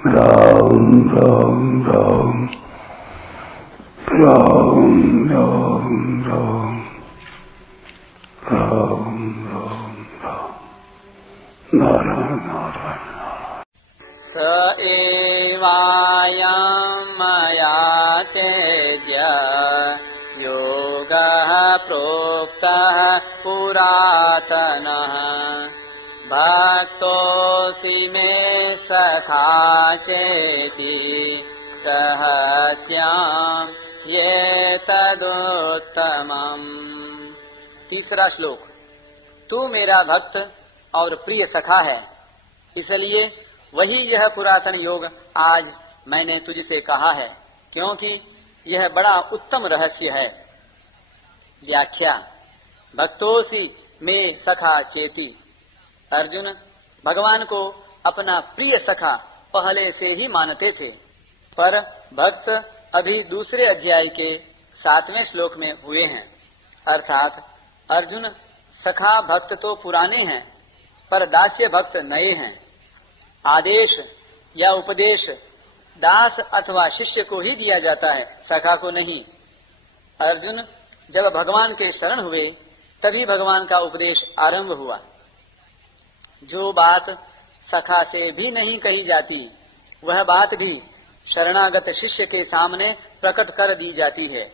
राम राम राम राम राम राम राम राम राम नारायण नारायण। स एवायं मया तेद्य योगः प्रोक्तः पुरातनः भक्तोऽसि मे सखा चेति रहस्यम् एतदुत्तमम्। तीसरा श्लोक। तू मेरा भक्त और प्रिय सखा है, इसलिए वही यह पुरातन योग आज मैंने तुझसे कहा है, क्योंकि यह बड़ा उत्तम रहस्य है। व्याख्या। भक्तोसी में सखा चेती। अर्जुन भगवान को अपना प्रिय सखा पहले से ही मानते थे, पर भक्त अभी दूसरे अध्याय के 7वें श्लोक में हुए हैं। अर्थात अर्जुन सखा भक्त तो पुराने हैं, पर दास्य भक्त नए हैं। आदेश या उपदेश दास अथवा शिष्य को ही दिया जाता है, सखा को नहीं। अर्जुन जब भगवान के शरण हुए तभी भगवान का उपदेश आरंभ हुआ। जो बात सखा से भी नहीं कही जाती, वह बात भी शरणागत शिष्य के सामने प्रकट कर दी जाती है।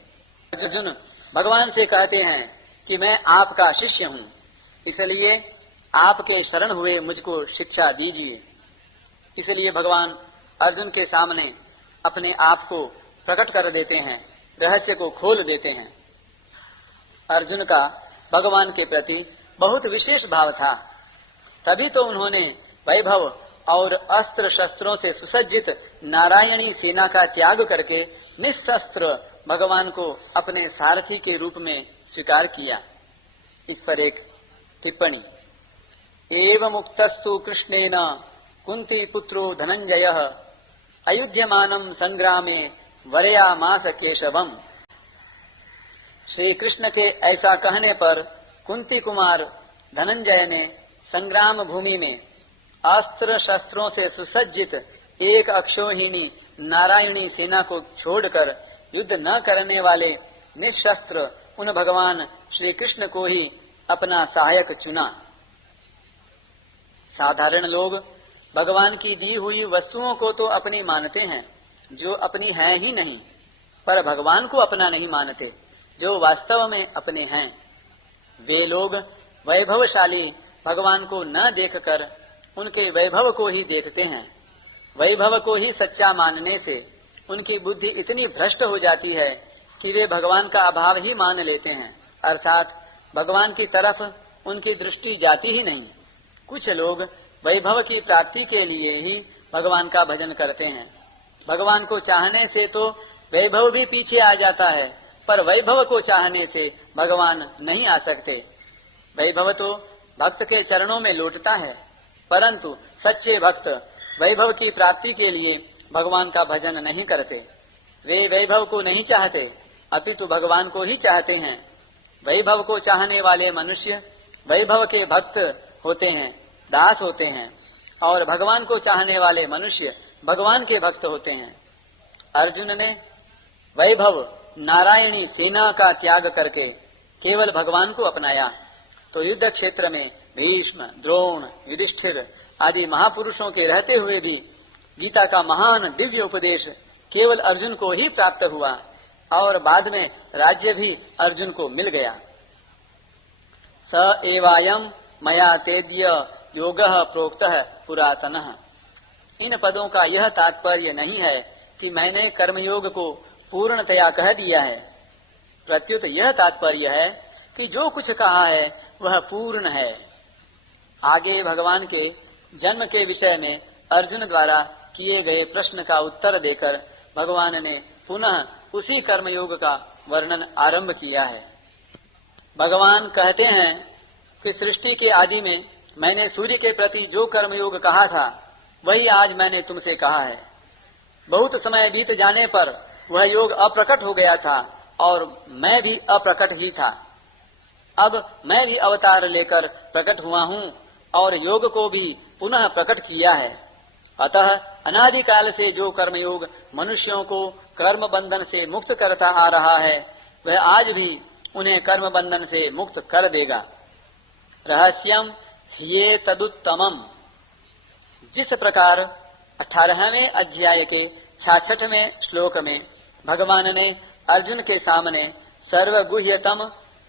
अर्जुन भगवान से कहते हैं कि मैं आपका शिष्य हूँ, इसलिए आपके शरण हुए मुझको शिक्षा दीजिए। इसलिए भगवान अर्जुन के सामने अपने आप को प्रकट कर देते हैं, रहस्य को खोल देते हैं। अर्जुन का भगवान के प्रति बहुत विशेष भाव था, तभी तो उन्होंने वैभव और अस्त्र शस्त्रों से सुसज्जित नारायणी सेना का त्याग करके निशस्त्र भगवान को अपने सारथी के रूप में स्वीकार किया। इस पर एक टिप्पणी। एवं मुक्तस्तु कृष्णेन कुंती पुत्रो धनंजयः अयुध्यमानं संग्रामे वरयामास केशवम्। श्री कृष्ण के ऐसा कहने पर कुंती कुमार धनंजय ने संग्राम भूमि में अस्त्र शस्त्रों से सुसज्जित एक अक्षौहिणी नारायणी सेना को छोड़कर युद्ध न करने वाले निशस्त्र उन भगवान श्री कृष्ण को ही अपना सहायक चुना। साधारण लोग भगवान की दी हुई वस्तुओं को तो अपनी मानते हैं, जो अपनी है ही नहीं, पर भगवान को अपना नहीं मानते, जो वास्तव में अपने हैं। वे लोग वैभवशाली भगवान को न देखकर उनके वैभव को ही देखते हैं। वैभव को ही सच्चा मानने से उनकी बुद्धि इतनी भ्रष्ट हो जाती है कि वे भगवान का अभाव ही मान लेते हैं, अर्थात भगवान की तरफ उनकी दृष्टि जाती ही नहीं। कुछ लोग वैभव की प्राप्ति के लिए ही भगवान का भजन करते हैं। भगवान को चाहने से तो वैभव भी पीछे आ जाता है, पर वैभव को चाहने से भगवान नहीं आ सकते। वैभव तो भक्त के चरणों में लौटता है, परंतु सच्चे भक्त वैभव की प्राप्ति के लिए भगवान का भजन नहीं करते। वे वैभव को नहीं चाहते, अपितु भगवान को ही चाहते हैं। वैभव को चाहने वाले मनुष्य वैभव के भक्त होते हैं, दास होते हैं, और भगवान को चाहने वाले मनुष्य भगवान के भक्त होते हैं। अर्जुन ने वैभव नारायणी सेना का त्याग करके केवल भगवान को अपनाया, तो युद्ध क्षेत्र में भीष्म, द्रोण, युधिष्ठिर आदि महापुरुषों के रहते हुए भी गीता का महान दिव्य उपदेश केवल अर्जुन को ही प्राप्त हुआ, और बाद में राज्य भी अर्जुन को मिल गया। स एवायं मया तेद्य योगः प्रोक्तः पुरातनः। इन पदों का यह तात्पर्य नहीं है कि मैंने कर्मयोग को पूर्णतया कह दिया है, प्रत्युत यह तात्पर्य है कि जो कुछ कहा है वह पूर्ण है। आगे भगवान के जन्म के विषय में अर्जुन द्वारा किए गए प्रश्न का उत्तर देकर भगवान ने पुनः उसी कर्मयोग का वर्णन आरंभ किया है। भगवान कहते हैं कि सृष्टि के आदि में मैंने सूर्य के प्रति जो कर्मयोग कहा था वही आज मैंने तुमसे कहा है। बहुत समय बीत जाने पर वह योग अप्रकट हो गया था और मैं भी अप्रकट ही था। अब मैं भी अवतार लेकर प्रकट हुआ हूँ और योग को भी पुनः प्रकट किया है। अतः अनादिकाल से जो कर्मयोग मनुष्यों को कर्म बंधन से मुक्त करता आ रहा है, वह आज भी उन्हें कर्म बंधन से मुक्त कर देगा। रहस्यम ये तदुत्तमम। जिस प्रकार 18वें अध्याय के 66वें श्लोक में भगवान ने अर्जुन के सामने सर्वगुह्यतम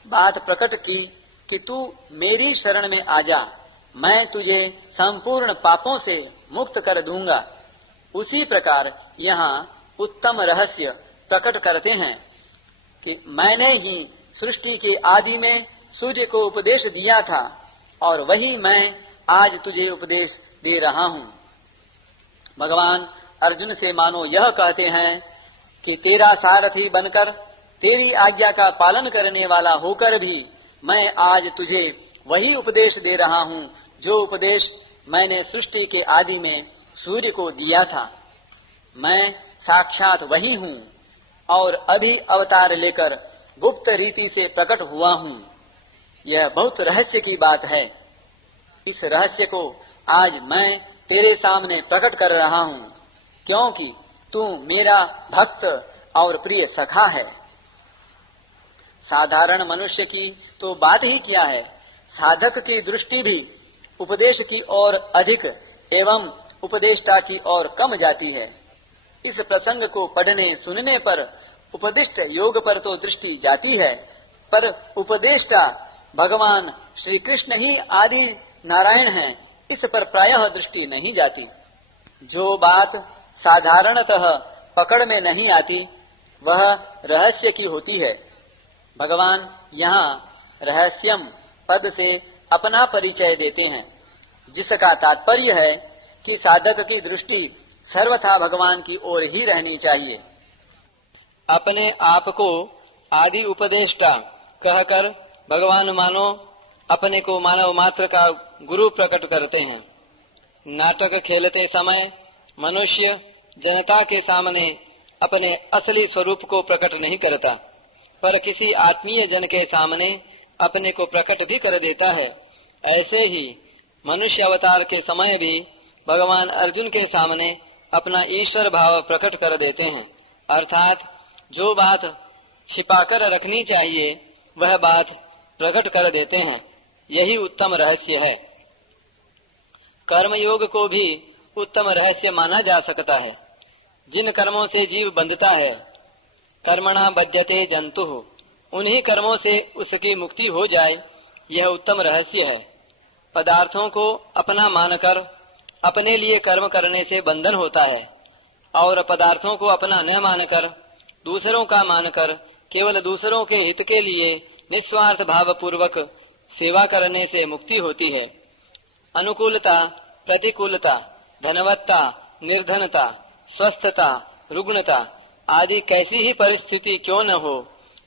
बात प्रकट की कि तू मेरी शरण में आ जा, मैं तुझे संपूर्ण पापों से मुक्त कर दूंगा, उसी प्रकार यहाँ उत्तम रहस्य प्रकट करते हैं कि मैंने ही सृष्टि के आदि में सूर्य को उपदेश दिया था और वही मैं आज तुझे उपदेश दे रहा हूँ। भगवान अर्जुन से मानो यह कहते हैं कि तेरा सारथी बनकर तेरी आज्ञा का पालन करने वाला होकर भी मैं आज तुझे वही उपदेश दे रहा हूँ जो उपदेश मैंने सृष्टि के आदि में सूर्य को दिया था। मैं साक्षात वही हूँ और अभी अवतार लेकर गुप्त रीति से प्रकट हुआ हूँ। यह बहुत रहस्य की बात है। इस रहस्य को आज मैं तेरे सामने प्रकट कर रहा हूँ, क्योंकि तू मेरा भक्त और प्रिय सखा है। साधारण मनुष्य की तो बात ही क्या है, साधक की दृष्टि भी उपदेश की ओर अधिक एवं उपदेष्टा की ओर कम जाती है। इस प्रसंग को पढ़ने सुनने पर उपदिष्ट योग पर तो दृष्टि जाती है, पर उपदेष्टा भगवान श्री कृष्ण ही आदि नारायण हैं, इस पर प्रायः दृष्टि नहीं जाती। जो बात साधारणतः पकड़ में नहीं आती वह रहस्य की होती है। भगवान यहाँ रहस्यम पद से अपना परिचय देते हैं, जिसका तात्पर्य है कि साधक की दृष्टि सर्वथा भगवान की ओर ही रहनी चाहिए। अपने आप को आदि उपदेष्टा कहकर भगवान मानो अपने को मानव मात्र का गुरु प्रकट करते हैं। नाटक खेलते समय मनुष्य जनता के सामने अपने असली स्वरूप को प्रकट नहीं करता, पर किसी आत्मीय जन के सामने अपने को प्रकट भी कर देता है। ऐसे ही मनुष्य अवतार के समय भी भगवान अर्जुन के सामने अपना ईश्वर भाव प्रकट कर देते हैं, अर्थात जो बात छिपाकर रखनी चाहिए वह बात प्रकट कर देते हैं। यही उत्तम रहस्य है। कर्मयोग को भी उत्तम रहस्य माना जा सकता है। जिन कर्मों से जीव बंधता है, कर्मणा बध्यते जंतुः, उन्हीं कर्मों से उसकी मुक्ति हो जाए, यह उत्तम रहस्य है। पदार्थों को अपना मानकर अपने लिए कर्म करने से बंधन होता है, और पदार्थों को अपना न मानकर दूसरों का मानकर केवल दूसरों के हित के लिए निस्वार्थ भाव पूर्वक सेवा करने से मुक्ति होती है। अनुकूलता, प्रतिकूलता, धनवत्ता, निर्धनता, स्वस्थता, रुग्णता आदि कैसी ही परिस्थिति क्यों न हो,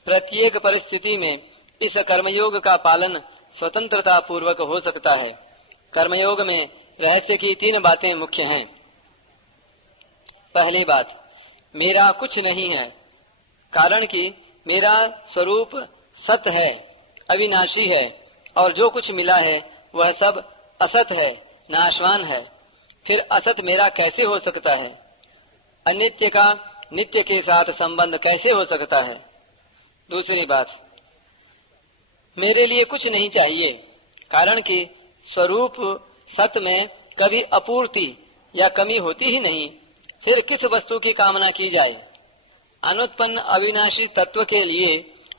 प्रत्येक परिस्थिति में इस कर्मयोग का पालन स्वतंत्रता पूर्वक हो सकता है। कर्मयोग में रहस्य की 3 बातें मुख्य हैं। पहली बात, मेरा कुछ नहीं है, कारण कि मेरा स्वरूप सत है, अविनाशी है, और जो कुछ मिला है वह सब असत है, नाशवान है। फिर असत मेरा कैसे हो सकता है? अनित्य का नित्य के साथ संबंध कैसे हो सकता है? दूसरी बात, मेरे लिए कुछ नहीं चाहिए, कारण कि स्वरूप सत में कभी अपूर्ति या कमी होती ही नहीं। फिर किस वस्तु की कामना की जाए? अनुत्पन्न अविनाशी तत्व के लिए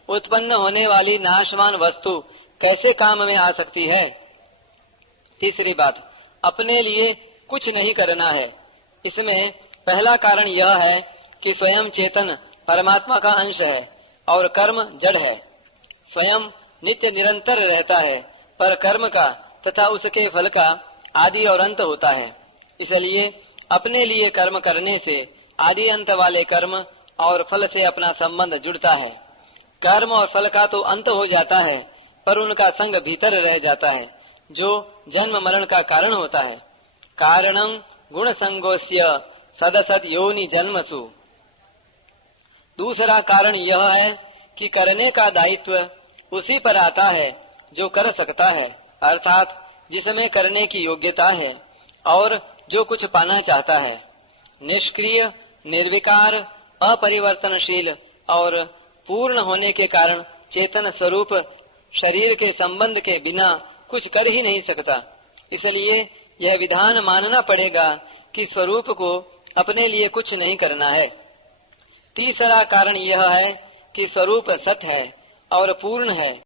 उत्पन्न होने वाली नाशवान वस्तु कैसे काम में आ सकती है? तीसरी बात, अपने लिए कुछ नहीं करना है। इसमें पहला कारण यह है कि स्वयं चेतन परमात्मा का अंश है और कर्म जड़ है। स्वयं नित्य निरंतर रहता है, पर कर्म का तथा उसके फल का आदि और अंत होता है। इसलिए अपने लिए कर्म करने से आदि अंत वाले कर्म और फल से अपना संबंध जुड़ता है। कर्म और फल का तो अंत हो जाता है, पर उनका संग भीतर रह जाता है, जो जन्म मरण का कारण होता है। कारणं गुण संगोस्य सदसद योनि जन्मसु। दूसरा कारण यह है कि करने का दायित्व उसी पर आता है जो कर सकता है, अर्थात जिसमें करने की योग्यता है, और जो कुछ पाना चाहता है। निष्क्रिय, निर्विकार, अपरिवर्तनशील और पूर्ण होने के कारण चेतन स्वरूप शरीर के संबंध के बिना कुछ कर ही नहीं सकता। इसलिए यह विधान मानना पड़ेगा कि स्वरूप को अपने लिए कुछ नहीं करना है। तीसरा कारण यह है कि स्वरूप सत है और पूर्ण है।